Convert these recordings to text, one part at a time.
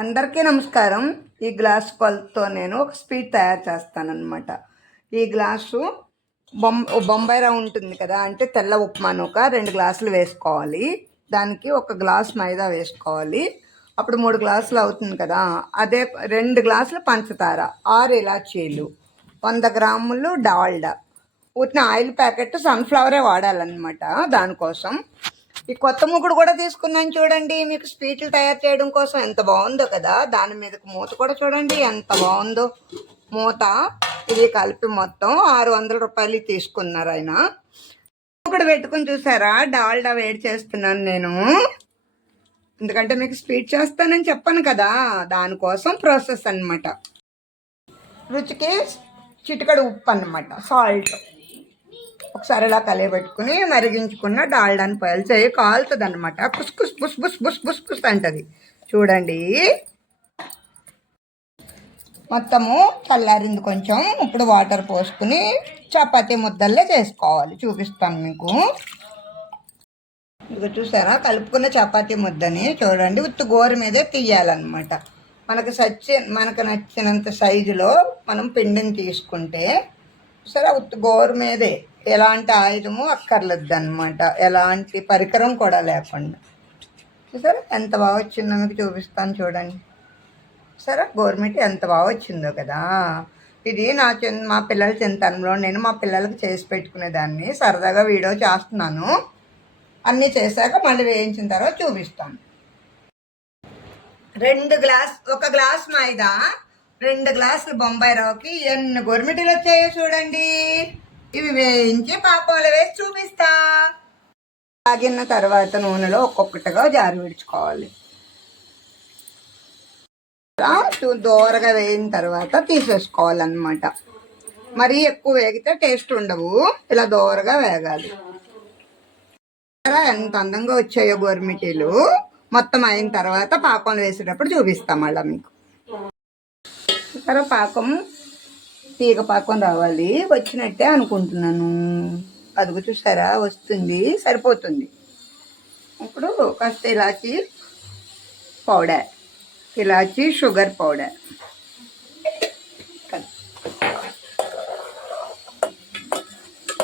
అందరికీ నమస్కారం. ఈ గ్లాస్ కొలతతో నేను ఒక స్వీట్ తయారు చేస్తానన్నమాట. ఈ గ్లాసు బొంబాయి రవ్వ ఉంటుంది కదా, అంటే తెల్ల ఉప్మాను ఒక 2 గ్లాసులు వేసుకోవాలి. దానికి 1 గ్లాస్ మైదా వేసుకోవాలి. అప్పుడు 3 గ్లాసులు అవుతుంది కదా. అదే 2 గ్లాసులు పంచదార, 6 ఇలాచీలు, 100 గ్రాములు డాల్డా, ఉత్తిన ఆయిల్ ప్యాకెట్ సన్ఫ్లవరే వాడాలన్నమాట. దానికోసం ఈ కొత్త ముగ్గుడు కూడా తీసుకున్నాను చూడండి. మీకు స్వీట్లు తయారు చేయడం కోసం ఎంత బాగుందో కదా. దాని మీదకి మూత కూడా చూడండి ఎంత బాగుందో మూత. ఇది కలిపి మొత్తం 600 రూపాయలు తీసుకున్నారు ఆయన. ముగ్గుడు పెట్టుకుని చూసారా, డాల్డా వేడి చేస్తున్నాను నేను, ఎందుకంటే మీకు స్వీట్ చేస్తానని చెప్పాను కదా, దానికోసం ప్రాసెస్ అన్నమాట. రుచికి చిటికడు ఉప్పు అన్నమాట, సాల్ట్. ఒకసారి ఇలా కలియబెట్టుకుని మరిగించుకున్న డాల్డాని పోయాలి. చేయి కాలుతుంది అనమాట. కుస్ కుస్ బుస్ బుస్ బుస్ బుస్ బుస్ అంటది చూడండి. మొత్తము చల్లారింది కొంచెం. ఇప్పుడు వాటర్ పోసుకుని చపాతీ ముద్దల్లే చేసుకోవాలి. చూపిస్తాను మీకు. ఇక చూసారా, కలుపుకున్న చపాతీ ముద్దని చూడండి. ఉత్తి గోరు మీదే తీయాలన్నమాట. మనకు నచ్చినంత సైజులో మనం పిండిని తీసుకుంటే సరే, ఉత్తి గోరు మీదే, ఎలాంటి ఆయుధము అక్కర్లేదు అనమాట, ఎలాంటి పరికరం కూడా లేకుండా. సరే ఎంత బాగా వచ్చిందో మీకు చూపిస్తాను చూడండి. సరే గవర్నమెంట్ ఎంత బాగా వచ్చిందో కదా. ఇది మా పిల్లల చింతనలో నేను మా పిల్లలకి చేసి పెట్టుకునేదాన్ని. సరదాగా వీడియో చేస్తున్నాను. అన్నీ చేశాక మళ్ళీ వేయించిన తర్వాత చూపిస్తాను. 1 గ్లాస్ మైదా, 2 గ్లాసులు బొంబాయి రవ్వకి ఎన్ని గోరుమిటీలు వచ్చాయో చూడండి. ఇవి వేయించి పాకంలో వేసి చూపిస్తా. తాగిన తర్వాత నూనెలో ఒక్కొక్కటిగా జారి విడుచుకోవాలి. దోరగా వేయిన తర్వాత తీసేసుకోవాలన్నమాట. మరీ ఎక్కువ వేగితే టేస్ట్ ఉండవు. ఇలా దోరగా వేగాలి. ఎంత అందంగా వచ్చాయో గోరుమిటీలు. మొత్తం అయిన తర్వాత పాకంలో వేసేటప్పుడు చూపిస్తాం మళ్ళీ మీకు. పాకం తీగ పాకం రావాలి. వచ్చినట్టే అనుకుంటున్నాను. అదుగు చూసారా, వస్తుంది, సరిపోతుంది. ఇప్పుడు కాస్త ఇలాచీ పౌడర్, ఇలాచీ షుగర్ పౌడర్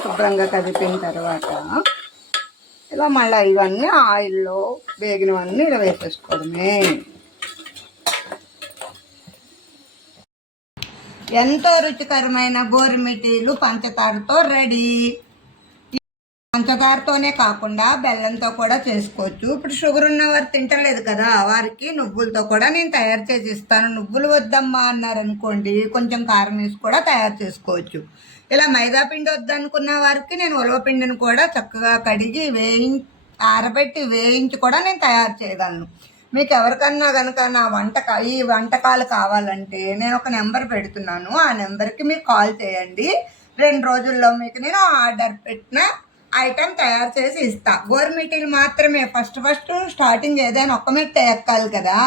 శుభ్రంగా కదిపిన తర్వాత ఇలా మళ్ళీ ఇవన్నీ ఆయిల్లో వేగినవన్నీ ఇలా వేసేసుకోవడమే. ఎంతో రుచికరమైన గోరుమిటీలు పంచదారతో రెడీ. పంచదారతోనే కాకుండా బెల్లంతో కూడా చేసుకోవచ్చు. ఇప్పుడు షుగర్ ఉన్నవారు తింటలేదు కదా, వారికి నువ్వులతో కూడా నేను తయారు చేసి ఇస్తాను. నువ్వులు వద్దమ్మా అన్నారనుకోండి, కొంచెం కారం వేసి కూడా తయారు చేసుకోవచ్చు. ఇలా మైదా పిండి వద్దనుకున్న వారికి నేను ఉలవపిండిని కూడా చక్కగా కడిగి ఆరబెట్టి వేయించి కూడా నేను తయారు చేయగలను. మీకు ఎవరికన్నా కనుక ఈ వంటకాలు కావాలంటే నేను ఒక నెంబర్ పెడుతున్నాను. ఆ నెంబర్కి మీరు కాల్ చేయండి. 2 రోజుల్లో మీకు నేను ఆర్డర్ పెట్టిన ఐటెం తయారు చేసి ఇస్తా. గోరుమిటీలు మాత్రమే. ఫస్ట్ స్టార్టింగ్ ఏదైనా ఒక్క మెట్టు ఎక్కాలి కదా.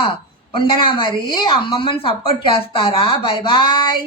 ఉండనా మరి. అమ్మమ్మని సపోర్ట్ చేస్తారా? Bye bye.